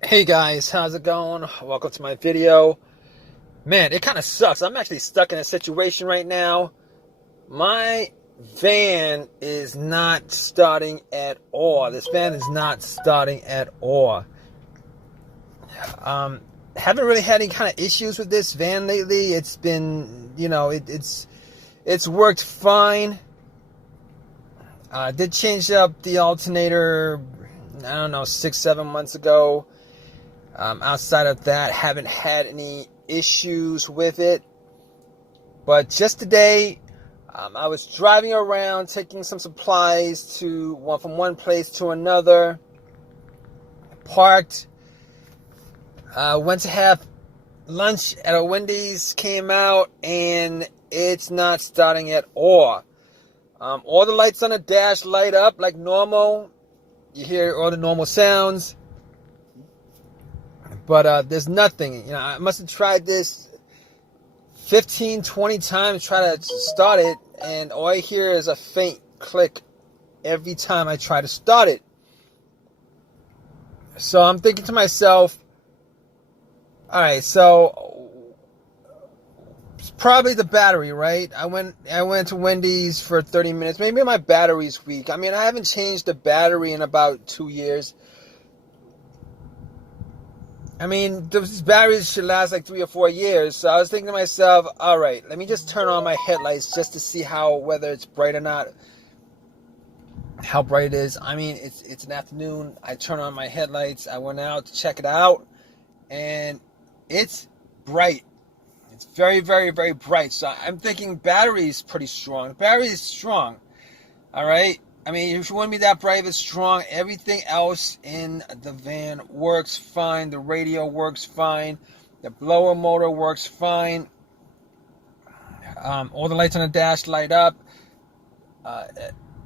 Hey guys, how's it going? Welcome to my video. Man, it kind of sucks. I'm actually stuck in a situation right now. My van is not starting at all. This van is not starting at all. Um, haven't really had any kind of issues with this van lately. It's been, it's worked fine. Did change up the alternator, I don't know, 6-7 months ago. Outside of that, haven't had any issues with it. But just today, I was driving around taking some supplies from one place to another. Parked. Went to have lunch at a Wendy's. Came out and it's not starting at all. All the lights on the dash light up like normal. You hear all the normal sounds. But there's nothing. I must have tried this 15, 20 times, try to start it, and all I hear is a faint click every time I try to start it. So I'm thinking to myself, all right, so it's probably the battery, right? I went to Wendy's for 30 minutes. Maybe my battery's weak. I mean, I haven't changed the battery in about 2 years. I mean, these batteries should last like 3 or 4 years. So I was thinking to myself, all right, let me just turn on my headlights just to see whether it's bright or not, how bright it is. I mean, it's an afternoon. I turn on my headlights. I went out to check it out, and it's bright. It's very, very, very bright. So I'm thinking battery is pretty strong. The battery is strong, all right? I mean, if you want me that bright, it's strong. Everything else in the van works fine. The radio works fine. The blower motor works fine. All the lights on the dash light up.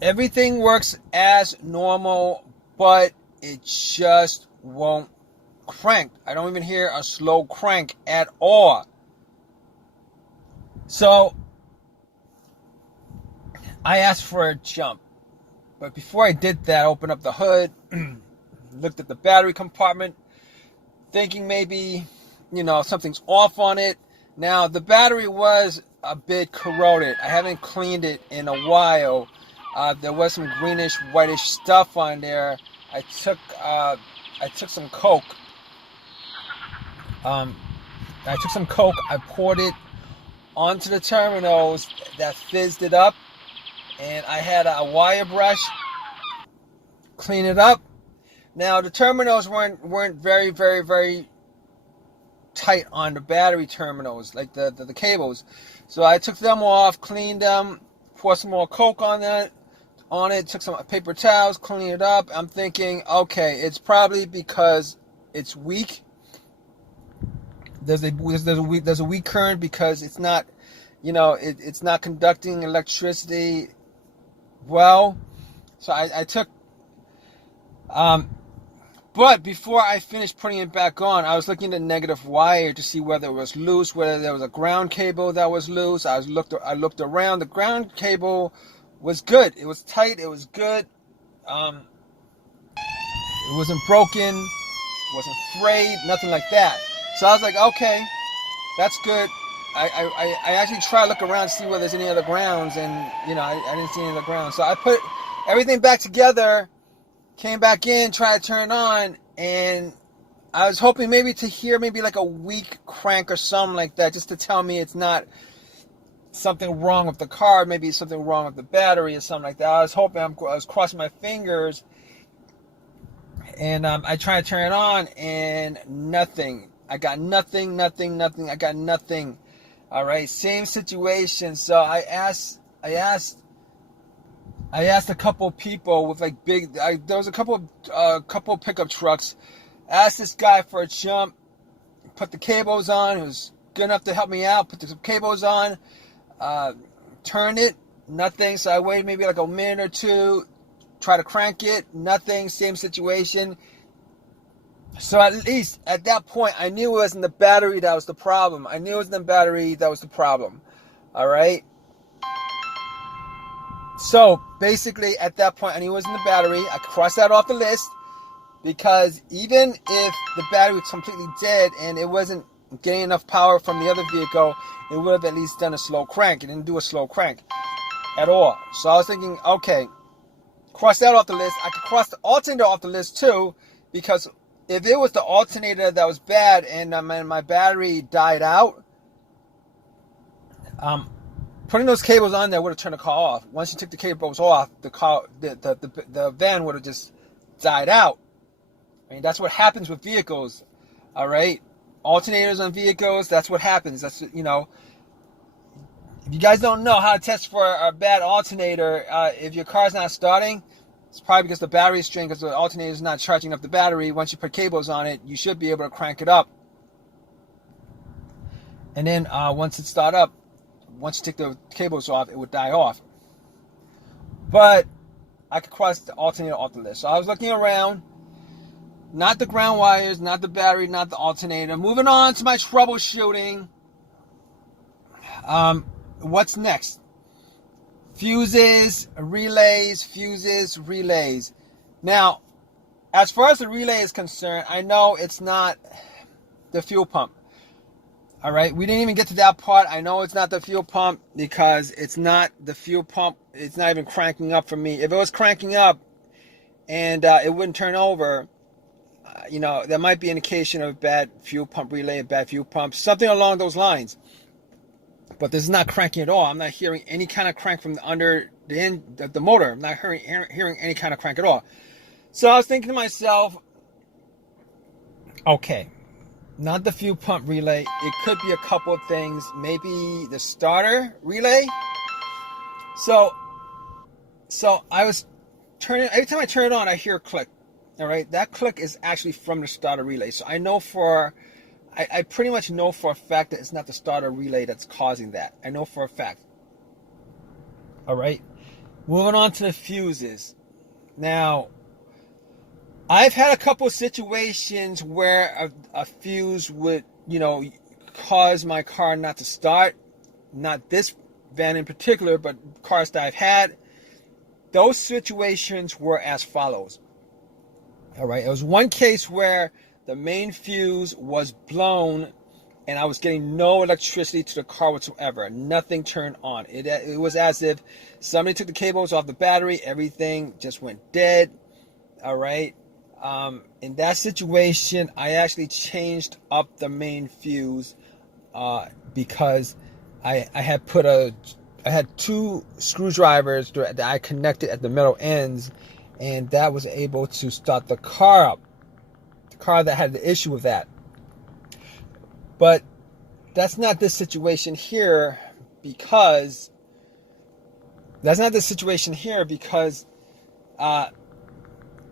Everything works as normal, but it just won't crank. I don't even hear a slow crank at all. So I asked for a jump. But before I did that, I opened up the hood, looked at the battery compartment, thinking maybe, something's off on it. Now, the battery was a bit corroded. I haven't cleaned it in a while. There was some greenish, whitish stuff on there. I took some Coke. I poured it onto the terminals that fizzed it up. And I had a wire brush, clean it up. Now the terminals weren't very, very, very tight on the battery terminals, like the cables. So I took them off, cleaned them, poured some more Coke on it, took some paper towels, cleaned it up. I'm thinking, okay, it's probably because it's weak. There's a weak current because it's not, it's not conducting electricity well. So I took, but before I finished putting it back on, I was looking at the negative wire to see whether it was loose, whether there was a ground cable that was loose. I looked around. The ground cable was good. It was tight. It was good. It wasn't broken. Wasn't frayed. Nothing like that. So I was like, okay, that's good. I actually tried to look around to see whether there's any other grounds, and I didn't see any other grounds. So I put everything back together, came back in, tried to turn it on, and I was hoping maybe to hear maybe like a weak crank or something like that, just to tell me it's not something wrong with the car, maybe something wrong with the battery or something like that. I was crossing my fingers, and I tried to turn it on, and nothing. I got nothing. I got nothing. All right, same situation. So I asked a couple people with like there was a couple pickup trucks. Asked this guy for a jump, put the cables on. He was good enough to help me out. Put the cables on, turned it, nothing. So I waited maybe like a minute or two, try to crank it, nothing. Same situation. So at least at that point, I knew it wasn't the battery that was the problem. All right. So basically, at that point, I knew it wasn't the battery. I crossed that off the list. because even if the battery was completely dead and it wasn't getting enough power from the other vehicle, it would have at least done a slow crank. It didn't do a slow crank at all. So I was thinking, okay, cross that off the list. I could cross the alternator off the list too, because if it was the alternator that was bad and my battery died out, putting those cables on there would have turned the car off. Once you took the cables off, the van would have just died out. I mean, that's what happens with vehicles, all right? Alternators on vehicles, that's what happens. That's, you know, if you guys don't know how to test for a bad alternator, if your car's not starting, it's probably because the battery is drained, because the alternator is not charging up the battery. Once you put cables on it, you should be able to crank it up. And then once it start up, once you take the cables off, it would die off. But I could cross the alternator off the list. So I was looking around. Not the ground wires, not the battery, not the alternator. Moving on to my troubleshooting. What's next? Fuses, relays. Now, as far as the relay is concerned, I know it's not the fuel pump. All right, we didn't even get to that part. I know it's not the fuel pump because it's not the fuel pump. It's not even cranking up for me. If it was cranking up and it wouldn't turn over, you know, that might be an indication of a bad fuel pump relay, a bad fuel pump, something along those lines. But this is not cranking at all. I'm not hearing any kind of crank from under the end of the motor. I'm not hearing any kind of crank at all. So I was thinking to myself, okay, not the fuel pump relay. It could be a couple of things. Maybe the starter relay. So I was turning, every time I turn it on, I hear a click. All right, that click is actually from the starter relay. So I know I pretty much know for a fact that it's not the starter relay that's causing that. I know for a fact. All right, moving on to the fuses. Now, I've had a couple of situations where a fuse would, you know, cause my car not to start. Not this van in particular, but cars that I've had. Those situations were as follows. All right, it was one case where the main fuse was blown and I was getting no electricity to the car whatsoever. Nothing turned on. It was as if somebody took the cables off the battery. Everything just went dead. All right. In that situation, I actually changed up the main fuse because I had two screwdrivers that I connected at the metal ends, and that was able to start the car up. The car that had the issue with that. But that's not the situation here because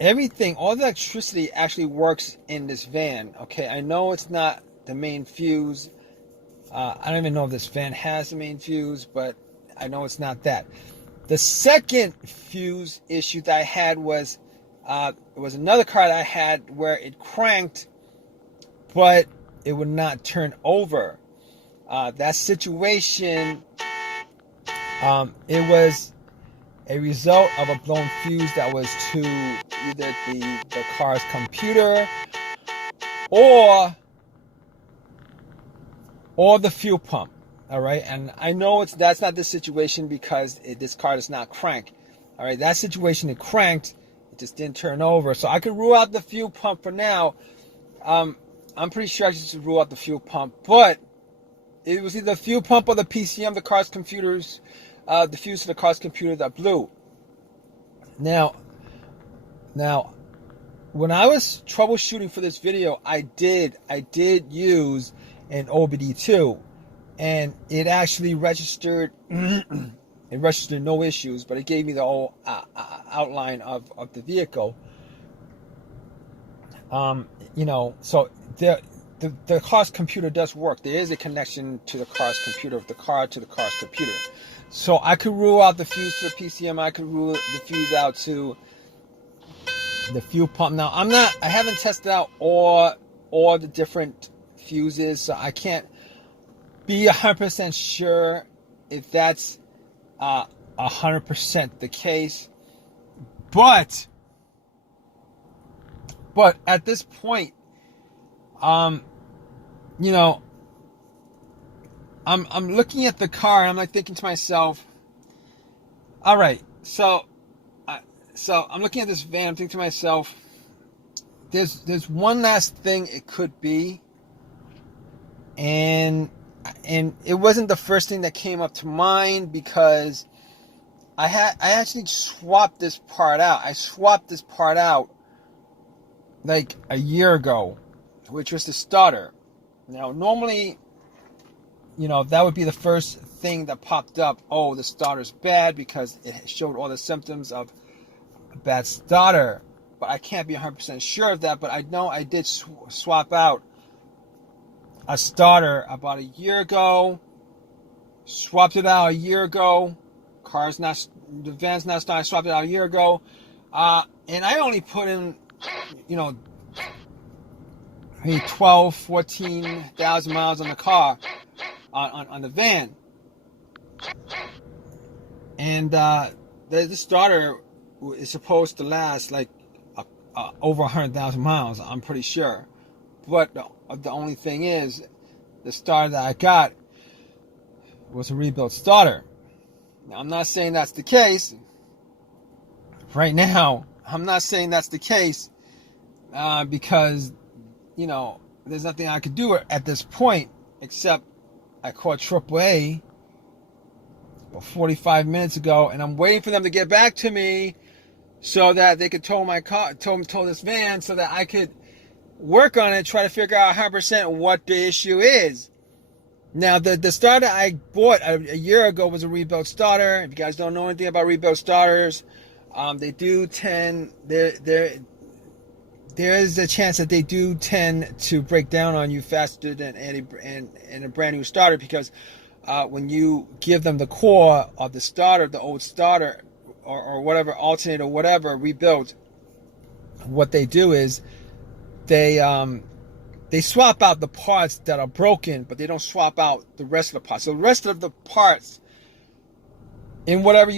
everything, all the electricity actually works in this van. Okay, I know it's not the main fuse. I don't even know if this van has the main fuse, but I know it's not that. The second fuse issue that I had was another car that I had where it cranked, but it would not turn over. That situation, it was a result of a blown fuse that was to either the car's computer or the fuel pump. All right, and I know that's not the situation because this car does not crank. All right, that situation it cranked, it just didn't turn over. So I could rule out the fuel pump for now. I'm pretty sure I should rule out the fuel pump, but it was either the fuel pump or the PCM, the car's computers, the fuse to the car's computer that blew. Now, when I was troubleshooting for this video, I did use an OBD2, and it actually registered. It registered no issues, but it gave me the whole outline of the vehicle. You know, so the car's computer does work. There is a connection to the car's computer, of the car to the car's computer. So I could rule out the fuse to the PCM. I could rule the fuse out to the fuel pump. Now I haven't tested out all the different fuses, so I can't be 100% sure if that's 100% the case. But But at this point, you know, I'm looking at the car and I'm like thinking to myself, all right, so I'm looking at this van, I'm thinking to myself, there's one last thing it could be, and it wasn't the first thing that came up to mind, because I actually swapped this part out. I swapped this part out like a year ago, which was the starter. Now, normally, that would be the first thing that popped up. Oh, the starter's bad, because it showed all the symptoms of a bad starter. But I can't be 100% sure of that. But I know I did swap out a starter about a year ago. Swapped it out a year ago. The van's not starting. I swapped it out a year ago. And I only put in, maybe 12, 14,000 miles on the car, on the van. And the starter is supposed to last like over 100,000 miles, I'm pretty sure. But the only thing is, the starter that I got was a rebuilt starter. Now, I'm not saying that's the case. Right now, I'm not saying that's the case, because, there's nothing I could do at this point, except I called AAA about 45 minutes ago, and I'm waiting for them to get back to me so that they could tow my car, tow this van, so that I could work on it, try to figure out 100% what the issue is. Now, the starter I bought a year ago was a rebuilt starter. If you guys don't know anything about rebuilt starters, they do tend, there is a chance that they do tend to break down on you faster than a brand new starter, because when you give them the core of the starter, the old starter, or whatever, alternator, whatever, rebuilt, what they do is they swap out the parts that are broken, but they don't swap out the rest of the parts. So the rest of the parts, in whatever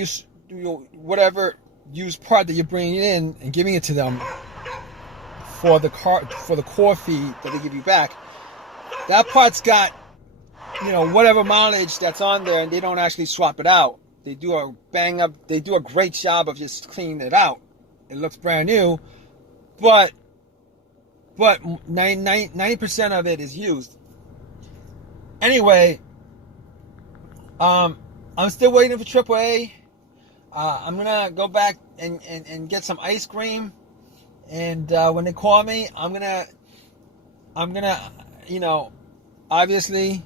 whatever used part that you're bringing in and giving it to them for the core fee that they give you back, that part's got whatever mileage that's on there, and they don't actually swap it out. They do a great job of just cleaning it out. It looks brand new, but 90% of it is used. Anyway, I'm still waiting for AAA. I'm gonna go back and get some ice cream, and when they call me, I'm gonna obviously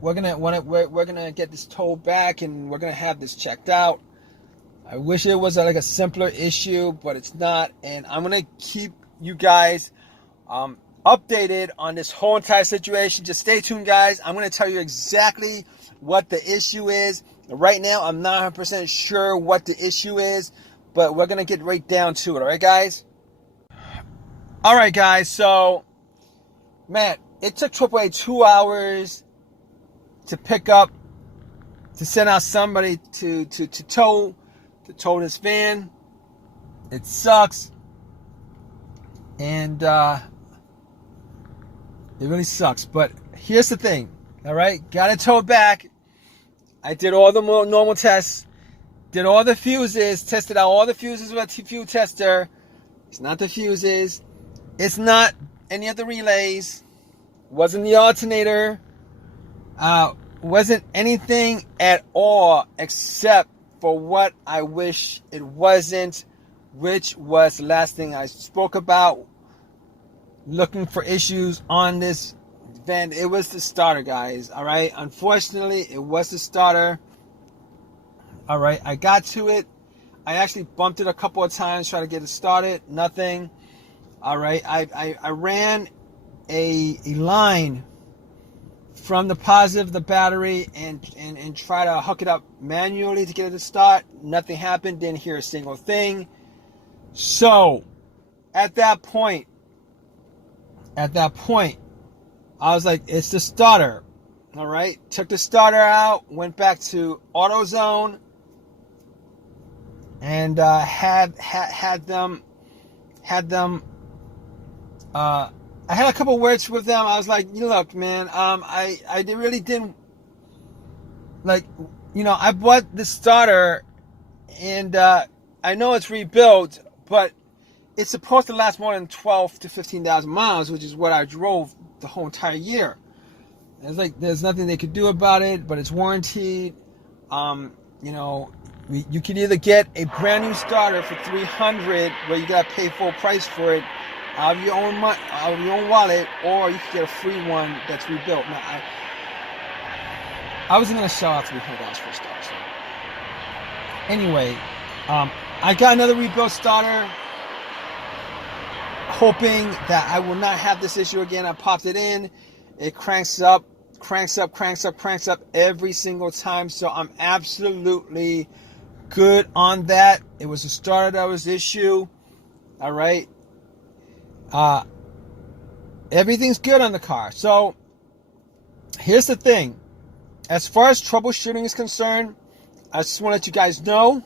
we're gonna get this towed back, and we're gonna have this checked out. I wish it was like a simpler issue, but it's not, and I'm gonna keep you guys updated on this whole entire situation. Just stay tuned, guys. I'm going to tell you exactly what the issue is. Right now, I'm not 100% sure what the issue is, but we're going to get right down to it. All right, guys? All right, guys. So, man, it took AAA 2 hours to pick up, to send out somebody to tow this van. It sucks. And it really sucks. But here's the thing, all right? Got it towed back. I did all the normal tests, did all the fuses, tested out all the fuses with a fuel tester. It's not the fuses. It's not any of the relays. Wasn't the alternator. Wasn't anything at all except for what I wish it wasn't, which was the last thing I spoke about, looking for issues on this van. It was the starter, guys. All right. Unfortunately, it was the starter. All right. I got to it. I actually bumped it a couple of times, trying to get it started. Nothing. All right. I ran a line from the positive, the battery, and try to hook it up manually to get it to start. Nothing happened. Didn't hear a single thing. So at that point, I was like, it's the starter. All right. Took the starter out, went back to AutoZone, and had them I had a couple words with them. I was like, you look, man, I really didn't, like, you know, I bought this starter, and I know it's rebuilt, but it's supposed to last more than 12 to 15,000 miles, which is what I drove the whole entire year. And it's like, there's nothing they could do about it, but it's warranted. You know, you can either get a brand new starter for $300, where you gotta pay full price for it out of your own wallet, or you can get a free one that's rebuilt. Now, I wasn't gonna shell out $300 for a starter. So. Anyway, I got another rebuilt starter, hoping that I will not have this issue again. I popped it in, it cranks up every single time. So I'm absolutely good on that. It was a starter that was issue. All right. Everything's good on the car. So here's the thing. As far as troubleshooting is concerned, I just want to let you guys know.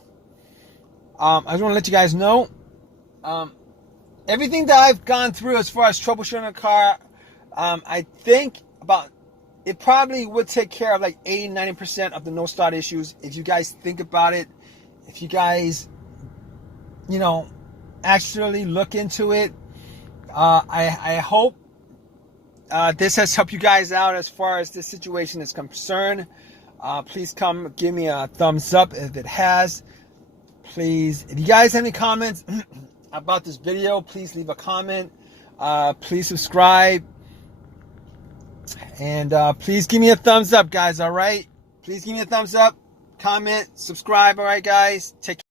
Everything that I've gone through as far as troubleshooting a car, I think it probably would take care of like 80-90% of the no start issues if you guys think about it. If you guys, you know, actually look into it. I hope this has helped you guys out as far as this situation is concerned. Please come give me a thumbs up if it has. Please, if you guys have any comments about this video, please leave a comment. Please subscribe. And please give me a thumbs up, guys, all right? Please give me a thumbs up, comment, subscribe, all right, guys? Take care.